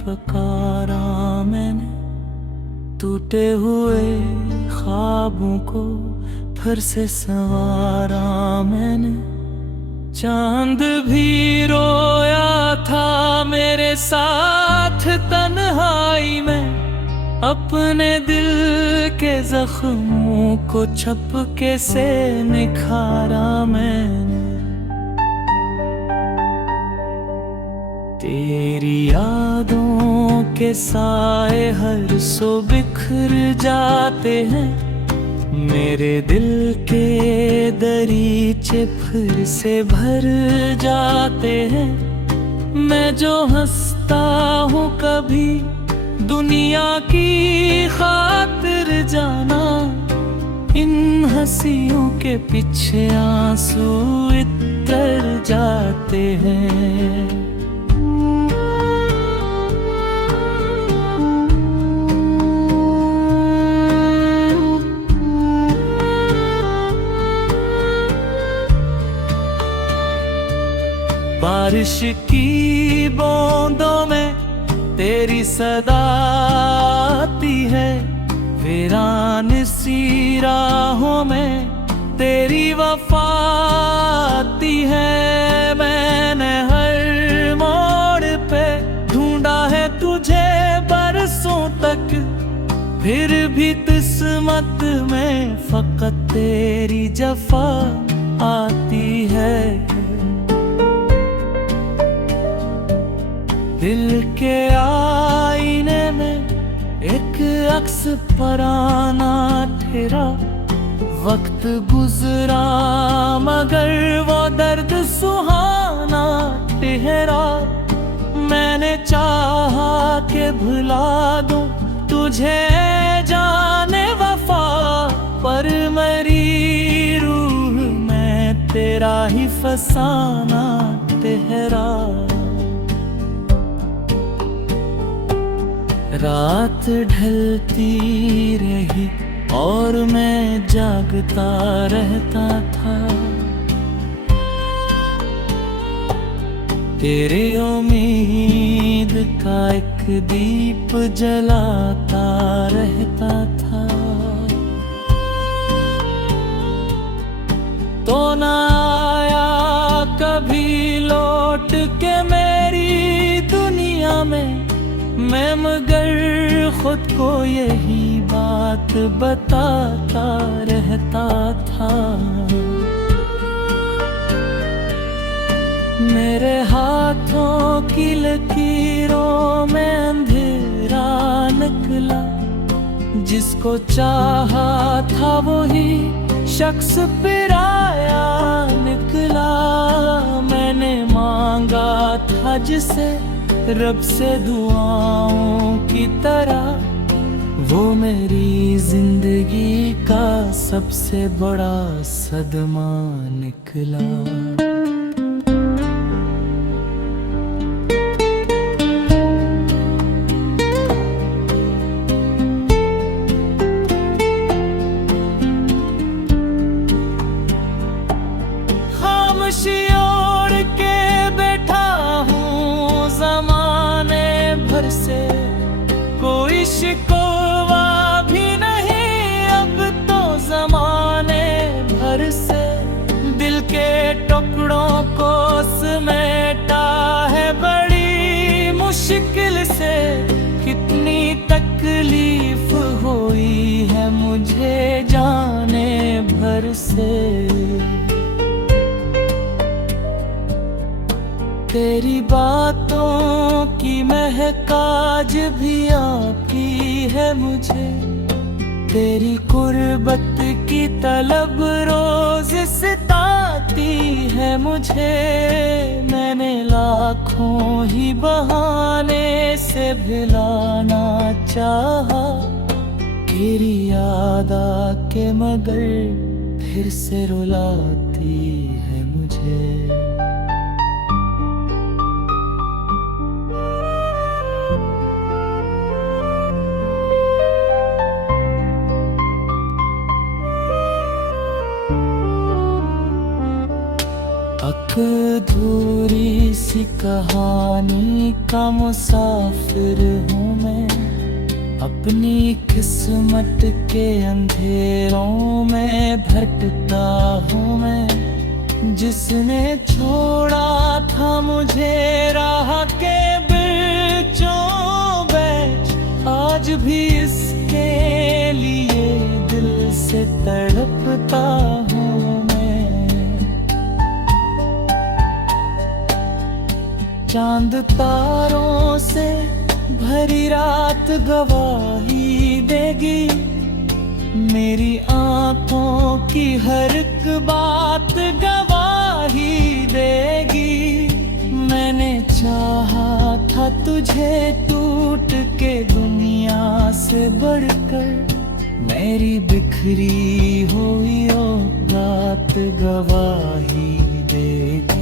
पकारा मैंने, टूटे हुए ख्वाबों को फिर से संवारा मैंने। चांद भी रोया था मेरे साथ तन्हाई में, अपने दिल के जख्मों को छपके से निखारा मैंने। तेरी यादों के साए हर सो बिखर जाते हैं, मेरे दिल के दरीचे फिर से भर जाते हैं। मैं जो हंसता हूँ कभी दुनिया की खातिर जाना, इन हंसियों के पीछे आंसू इतर जाते हैं। बारिश की बूंदों में तेरी सदा आती है, वीरान सी राहों में तेरी वफा आती है। मैंने हर मोड़ पे ढूंढा है तुझे बरसों तक, फिर भी किस्मत में फकत तेरी जफा आती है। दिल के आईने में एक अक्स पराना ठहरा, वक्त गुजरा मगर वो दर्द सुहाना ठहरा। मैंने चाहा के भुला दूं तुझे जाने वफा, पर मेरी रूह में तेरा ही फसाना ठहरा। रात ढलती रही और मैं जागता रहता था, तेरी उम्मीद का एक दीप जलाता रहता था। तो ना आया कभी लौट के मेरी दुनिया में, मैं मगर खुद को यही बात बताता रहता था। मेरे हाथों की लकीरों में अंधेरा निकला, जिसको चाहा था वही शख्स पराया निकला। मैंने मांगा था जिसे रब से दुआओं की तरह, वो मेरी जिंदगी का सबसे बड़ा सदमा निकला। खामोशी ओढ़ के बैठा हूँ ज़माने भर से, कोई शिकवा भी नहीं अब तो ज़माने भर से। दिल के टुकड़ों को समेटा है बड़ी मुश्किल से, कितनी तकलीफ हुई है मुझे जाने भर से। तेरी बातों की महक आज भी आती है मुझे, तेरी कुर्बत की तलब रोज सताती है मुझे। मैंने लाखों ही बहाने से भुलाना चाहा, तेरी याद आके मगर फिर से रुलाती है मुझे। अधूरी सी किसी कहानी का मुसाफिर हूँ मैं, अपनी किस्मत के अंधेरों में भटकता हूँ मैं। जिसने छोड़ा था मुझे राह के बीचों बीच, आज भी इसके लिए दिल से तड़पता हूँ मैं। चांद तारों से भरी रात गवाही देगी, मेरी आंखों की हर एक बात गवाही देगी। मैंने चाहा था तुझे टूट के दुनिया से बढ़कर, मेरी बिखरी हुई औकात गवाही देगी।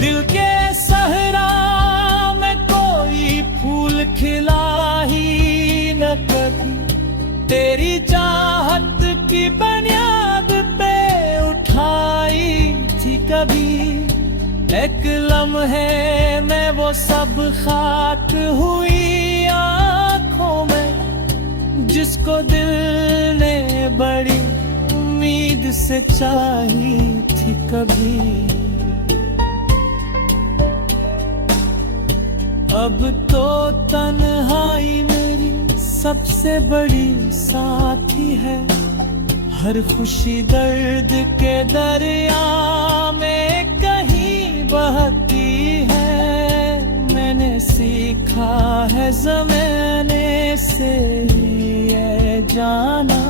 दिल के सहरा में कोई फूल खिला ही न कभी, तेरी चाहत की बुनियाद पे उठाई थी कभी। एक लम्हे में वो सब खाक हुई आँखों में, जिसको दिल ने बड़ी उम्मीद से चाही थी कभी। अब तो तन्हाई मेरी सबसे बड़ी साथी है, हर खुशी दर्द के दरिया में कहीं बहती है। मैंने सीखा है ज़माने से ये जाना,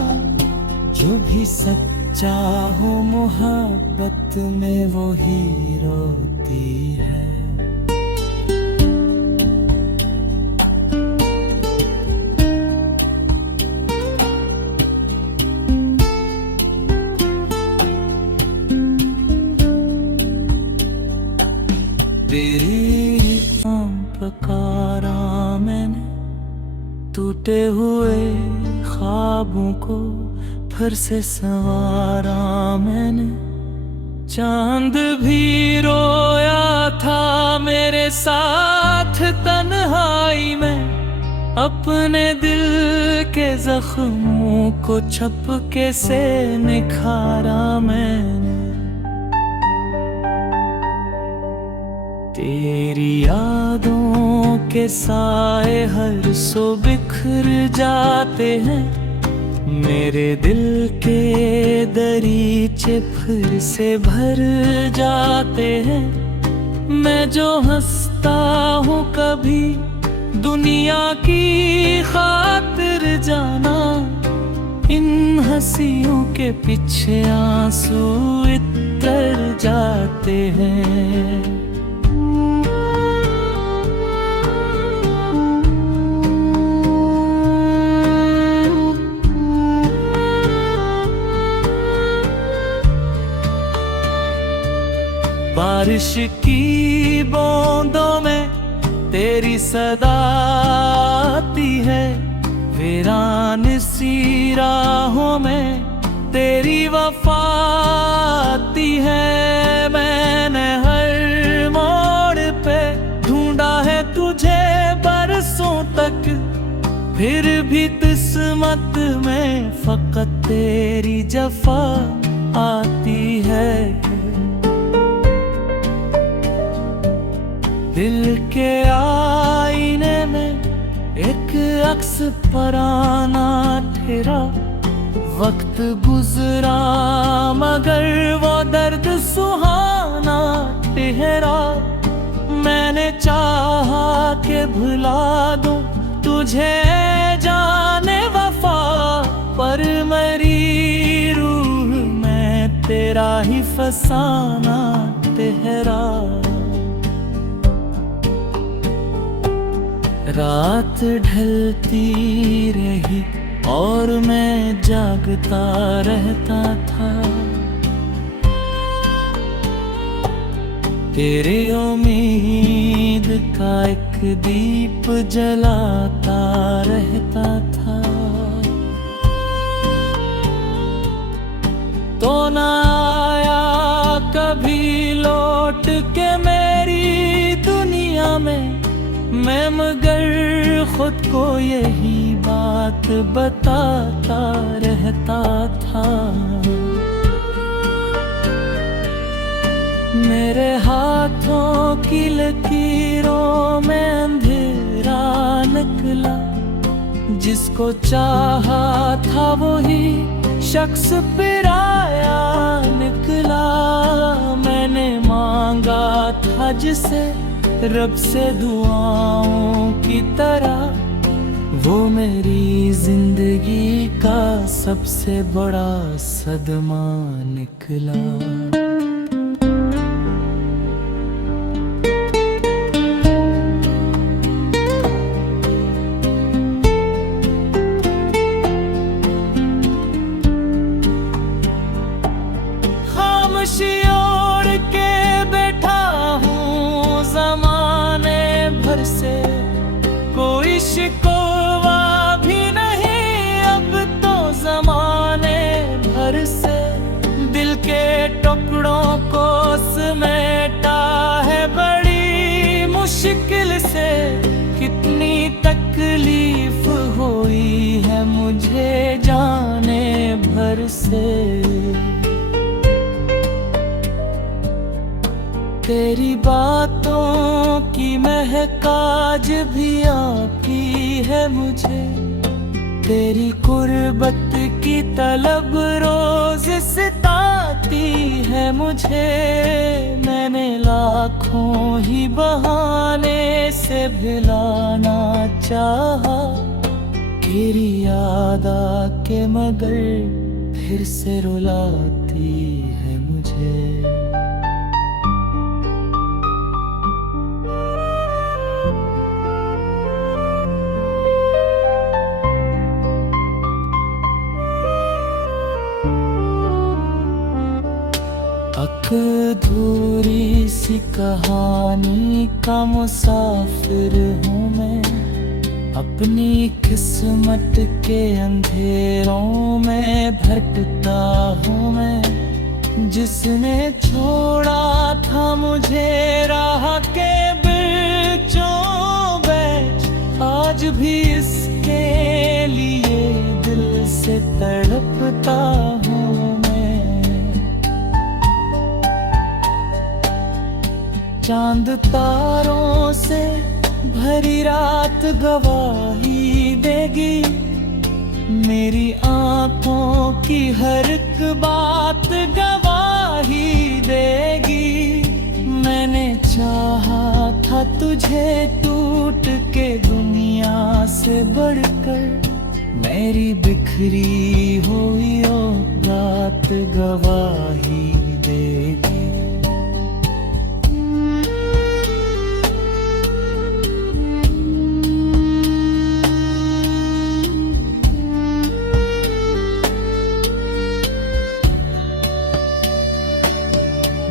जो भी सच्चा हो मोहब्बत में वो ही रोती है। तेरी आम पुकारा मैंने, टूटे हुए ख्वाबों को फिर से संवारा मैंने। चांद भी रोया था मेरे साथ तन्हाई में, अपने दिल के जख्मों को छपके से निखारा मैंने। तेरी यादों के साए हर सो बिखर जाते हैं, मेरे दिल के दरीचे फिर से भर जाते हैं। मैं जो हंसता हूँ कभी दुनिया की खातिर जाना, इन हंसियों के पीछे आंसू इतर जाते हैं। बारिश की बूंदों में तेरी सदा आती है, वीरान सी राहों में तेरी वफा आती है। मैंने हर मोड़ पे ढूंढा है तुझे बरसों तक, फिर भी किस्मत में फकत तेरी जफा आती है। दिल के आईने में एक अक्स पराना ठहरा, वक्त गुजरा मगर वो दर्द सुहाना ठहरा। मैंने चाहा कि भुला दूं तुझे जाने वफा, पर मेरी रूह में तेरा ही फसाना ठहरा। रात ढलती रही और मैं जागता रहता था। तेरी उम्मीद का एक दीप जलाता रहता था। तो ना आया कभी लौट के मेरी दुनिया में, मैं मगर खुद को यही बात बताता रहता था। मेरे हाथों की लकीरों में अंधेरा निकला, जिसको चाहा था वही शख्स फिर आया निकला। मैंने मांगा था जिसे रब से दुआओं की तरह, वो मेरी जिंदगी का सबसे बड़ा सदमा निकला। ओढ़ के बैठा हूँ ज़माने भर से, कोई शिकवा भी नहीं अब तो ज़माने भर से। दिल के टुकड़ों को समेटा है बड़ी मुश्किल से, कितनी तकलीफ हुई है मुझे जाने भर से। तेरी बातों की महक आज भी आती है मुझे, तेरी कुर्बत की तलब रोज सताती है मुझे। मैंने लाखों ही बहाने से भुलाना चाहा, तेरी याद आके मगर फिर से रुलाती है मुझे। अधूरी सी कहानी का मुसाफिर हूँ मैं, अपनी किस्मत के अंधेरों में भटकता हूँ मैं। जिसने छोड़ा था मुझे राह के बीचों बीच, आज भी इसके लिए दिल से तड़पता हूँ। चांद तारों से भरी रात गवाही देगी, मेरी आंखों की हर एक बात गवाही देगी। मैंने चाहा था तुझे टूट के दुनिया से बढ़कर, मेरी बिखरी हुई औकात गवाही देगी।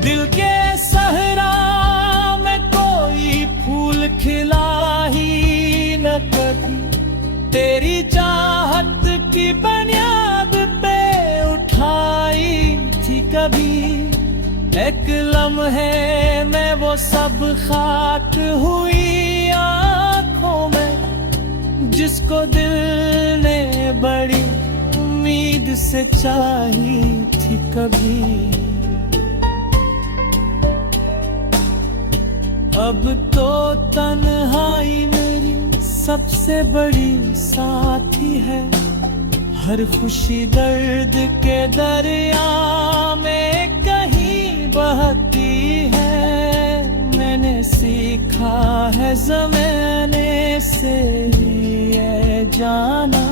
दिल के सहरा में कोई फूल खिला ही न कभी, तेरी चाहत की बुनियाद पे उठाई थी कभी। एक लम्हे में वो सब खाक हुई आँखों में, जिसको दिल ने बड़ी उम्मीद से चाही थी कभी। अब तो तन्हाई मेरी सबसे बड़ी साथी है, हर खुशी दर्द के दरिया में कहीं बहती है। मैंने सीखा है ज़माने से ये जाना,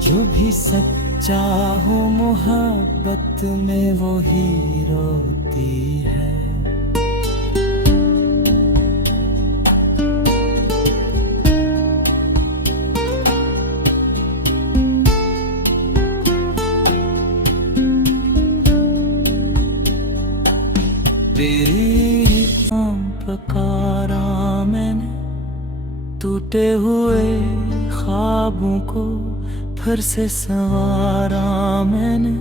जो भी सच्चा हो मोहब्बत में वो ही रोती है। तेरी टूटे हुए ख्वाबों को फिर से संवारा मैंने।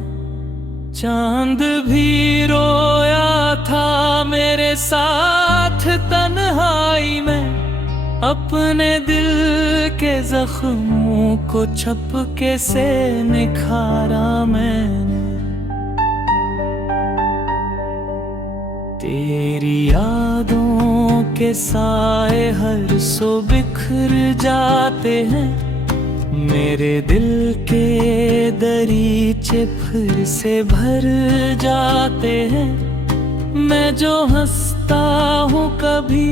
चांद भी रोया था मेरे साथ तन्हाई में, अपने दिल के जख्मों को छपके से निखारा मैंने। तेरी यादों के साए हर सो बिखर जाते हैं, मेरे दिल के दरीचे फिर से भर जाते हैं। मैं जो हंसता हूँ कभी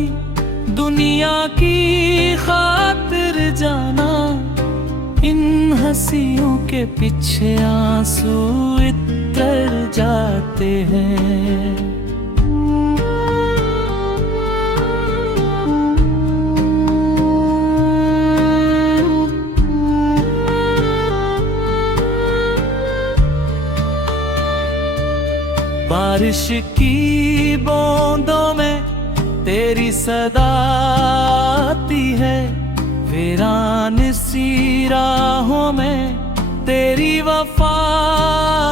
दुनिया की खातिर जाना, इन हंसियों के पीछे आंसू इतर जाते हैं। बारिश की बूंदों में तेरी सदा आती है, वीरान सी राहों में तेरी वफा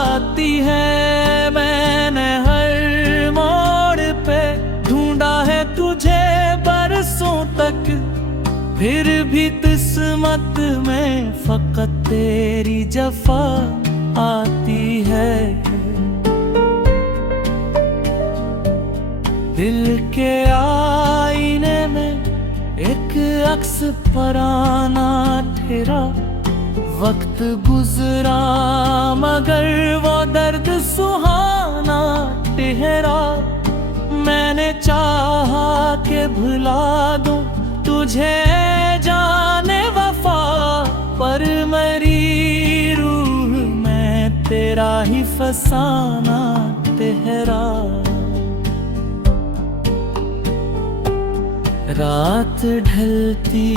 आती है। मैंने हर मोड़ पे ढूंढा है तुझे बरसों तक, फिर भी किस्मत में फकत तेरी जफा आती है। दिल के आईने में एक अक्स पराना ठहरा, वक्त गुजरा मगर वो दर्द सुहाना ठहरा। मैंने चाहा के भुला दूं तुझे जाने वफा, पर मेरी रूह में तेरा ही फसाना ठहरा। रात ढलती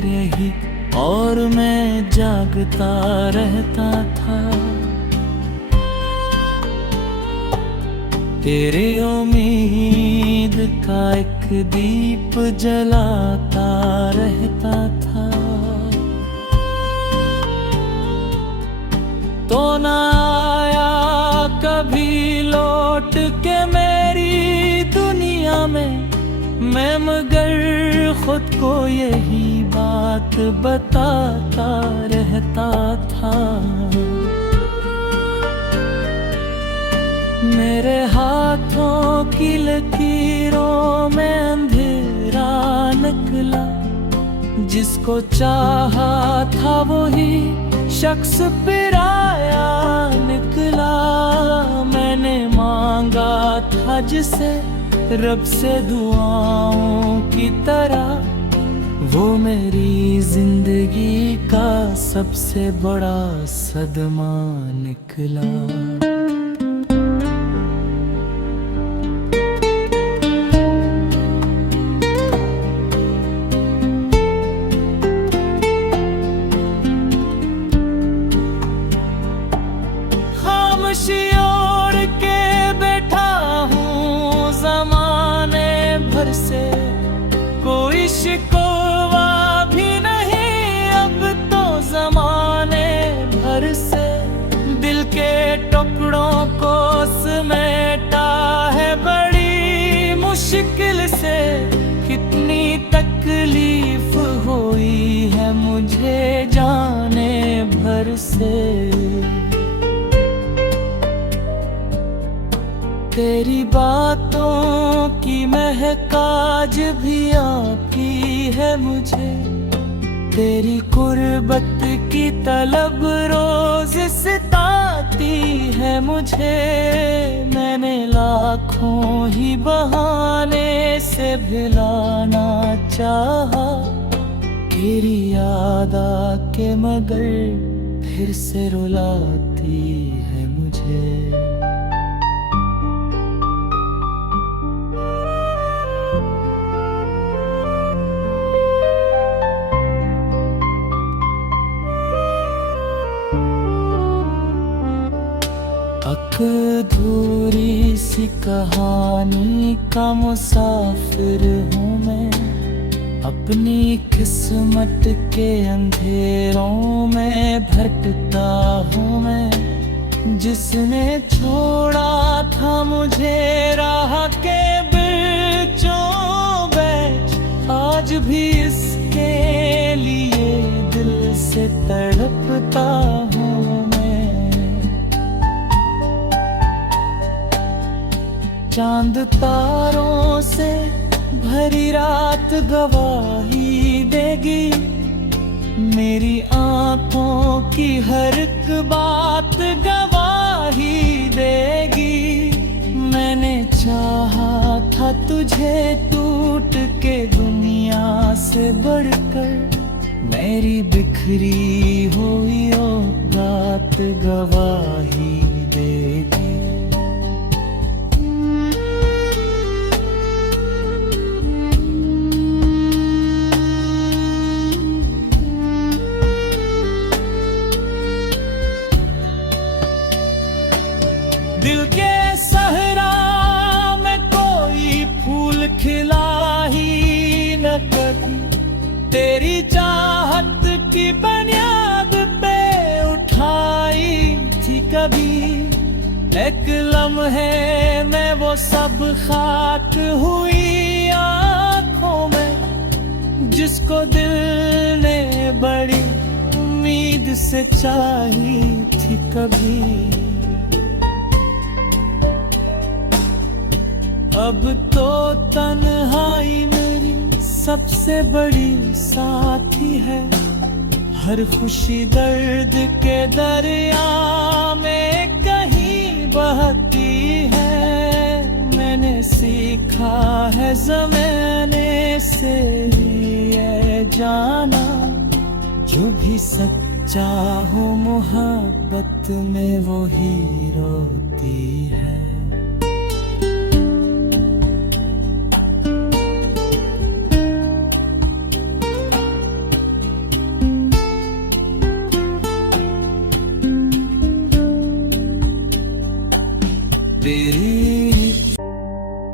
रही और मैं जागता रहता था, तेरी उम्मीद का एक दीप जलाता रहता था। तो ना आया कभी लौट के मेरी दुनिया में, मैं मगर खुद को यही बात बताता रहता था। मेरे हाथों की लकीरों में अंधेरा निकला, जिसको चाहा था वही शख्स पराया निकला। मैंने मांगा था जिसे रब से दुआओं की तरह, वो मेरी जिंदगी का सबसे बड़ा सदमा निकला। खामोशी ओढ़ के बैठा हूँ ज़माने भर से, कोई शिकवा भी नहीं अब तो ज़माने भर से। दिल के टुकड़ों को समेटा है बड़ी मुश्किल से, कितनी तकलीफ हुई है मुझे जाने भर से। तेरी बातों की महक आज भी आती है मुझे, तेरी कुर्बत की तलब रोज सताती है मुझे। मैंने लाखों ही बहाने से भुलाना चाहा, तेरी याद आके मगर फिर से रुलाती है मुझे। अधूरी सी कहानी का मुसाफिर हूँ मैं, अपनी किस्मत के अंधेरों में भटकता हूँ मैं। जिसने छोड़ा था मुझे राह के बीचों बीच, आज भी इसके लिए दिल से तड़पता हूँ मैं। चांद तारों से भरी रात गवाही देगी, मेरी आंखों की हर एक बात गवाही देगी। मैंने चाहा था तुझे टूट के दुनिया से बढ़कर, मेरी बिखरी हुई औकात गवाही देगी। दिल के सहरा में कोई फूल खिला ही न कभी, तेरी चाहत की बुनियाद पे उठाई थी कभी। एक लम्हे में वो सब खाक हुई आँखों में, जिसको दिल ने बड़ी उम्मीद से चाही थी कभी। अब तो तन्हाई मेरी सबसे बड़ी साथी है, हर खुशी दर्द के दरिया में कहीं बहती है। मैंने सीखा है ज़माने से ये जाना, जो भी सच्चा हो मोहब्बत में वो ही रोती है।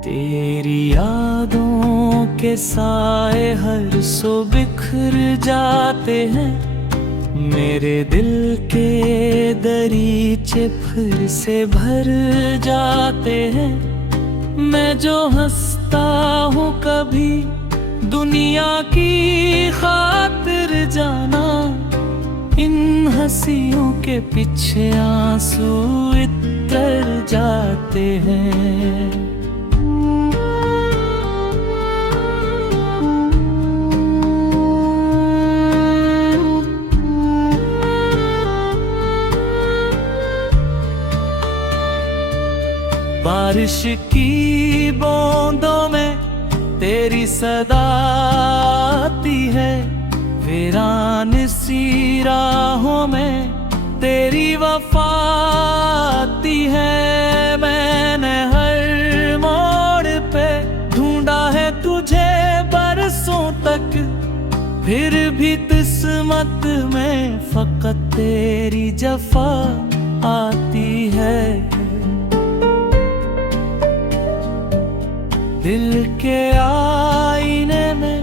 तेरी यादों के साए हर सो बिखर जाते हैं, मेरे दिल के दरीचे फिर से भर जाते हैं। मैं जो हंसता हूँ कभी दुनिया की खातिर जाना, इन हंसियों के पीछे आंसू इतर जाते हैं। बारिश की बूंदों में तेरी सदा आती है, वीरान सी राहों में तेरी वफा आती है। मैंने हर मोड़ पे ढूंढा है तुझे बरसों तक, फिर भी किस्मत में फकत तेरी जफा आती है। दिल के आईने में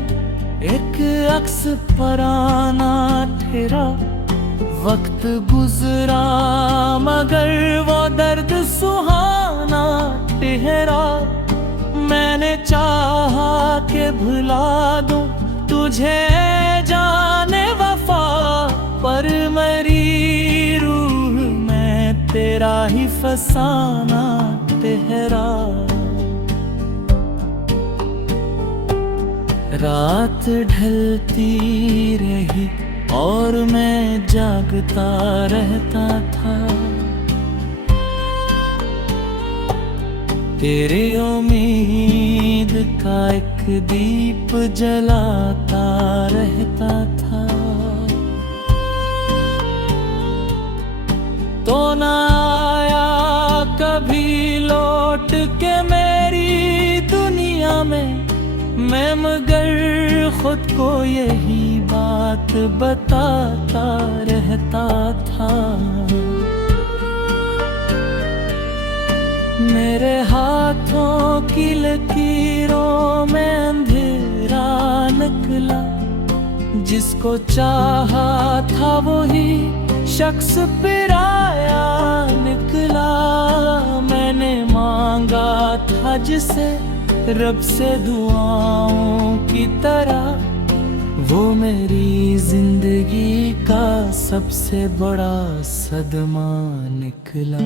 एक अक्स पराना ठहरा, वक्त गुजरा मगर वो दर्द सुहाना ठहरा। मैंने चाहा कि भुला दूं तुझे जाने वफा, पर मेरी रूह में तेरा ही फसाना ठहरा। रात ढलती रही और मैं जागता रहता था, तेरे उम्मीद का एक दीप जलाता रहता था। तो ना आया कभी लौट के मेरी दुनिया में, मैं मगर खुद को यही बात बताता रहता था। मेरे हाथों की लकीरों में अंधेरा निकला। जिसको चाहा था वही शख्स पराया निकला। मैंने मांगा था जिसे रब से दुआओं की तरह, वो मेरी जिंदगी का सबसे बड़ा सदमा निकला।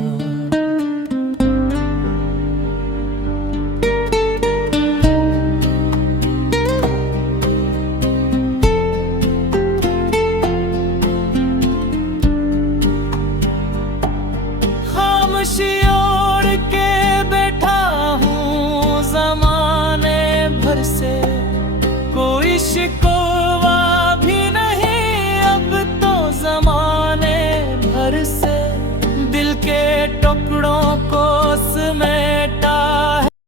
खामोशी ओढ़ के बैठा हूँ ज़माने भर से, कोई शिकवा भी नहीं अब तो ज़माने भर से। दिल के टुकड़ों को समेट